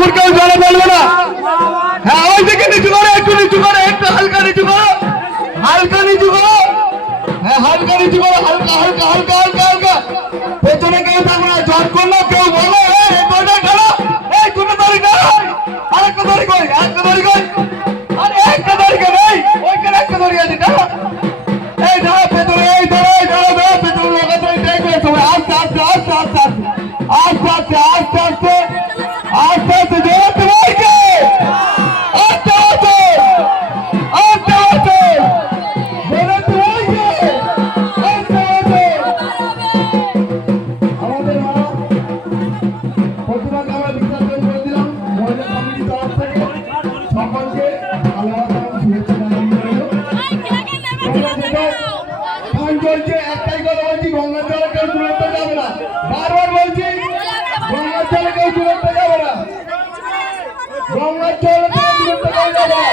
ঠাকুর কেউ জলে বলবে না। হ্যাঁ ওই দিকে নিচু করো, একটু নিচু করো, একটু হালকা নিচু করো, হালকা নিচু করো। হ্যাঁ হালকা নিচু করো, হালকা হালকা হালকা হালকা হালকা। পেছনে কেউ থাকবে না, জট করলো কেউ বলো এই দুটো তারিখ না, আরেকটা তারিখ কই, একটা তারিখ কই, আরে একটা তারিখে নেই, ওইখানে একটা তারিখ আছে না। এই দাঁড়া পেছনে, এই দাঁড়া, এই দাঁড়া, দাঁড়া পেছনে লোক আছে, দেখবে সবাই আস্তে আস্তে আস্তে আস্তে আস্তে আস্তে আস্তে আস্তে আস্তে আস্তে জোরে বাইকে আস্তে আস্তে আস্তে আস্তে জোরে বাইকে আস্তে আস্তে। আমাদের মারা প্রতিমাকে আমরা বিসর্জন করে দিলাম মহিলা কমিটির তরফ থেকে। সকলকে ভালোবাসা এবং শুভেচ্ছা জানানো রইল। গান চলছে, একটাই কথা বলছি, গঙ্গার জলে কেউ দূরত্ব যাবে না। বারবার বলছি, গঙ্গার জলে কেউ দূরত্ব যাবে না, গঙ্গার জলে কেউ দূরত্ব যাবে না।